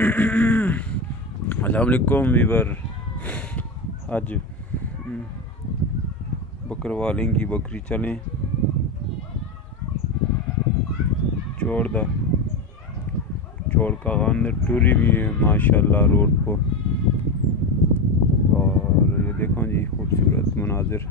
अस्सलाम वालेकुम वीवर। आज बकरवाली की बकरी चलें चोड़ का गांदर टूरी भी है माशाल्लाह रोड पर। और ये देखो जी खूबसूरत मनाजिर।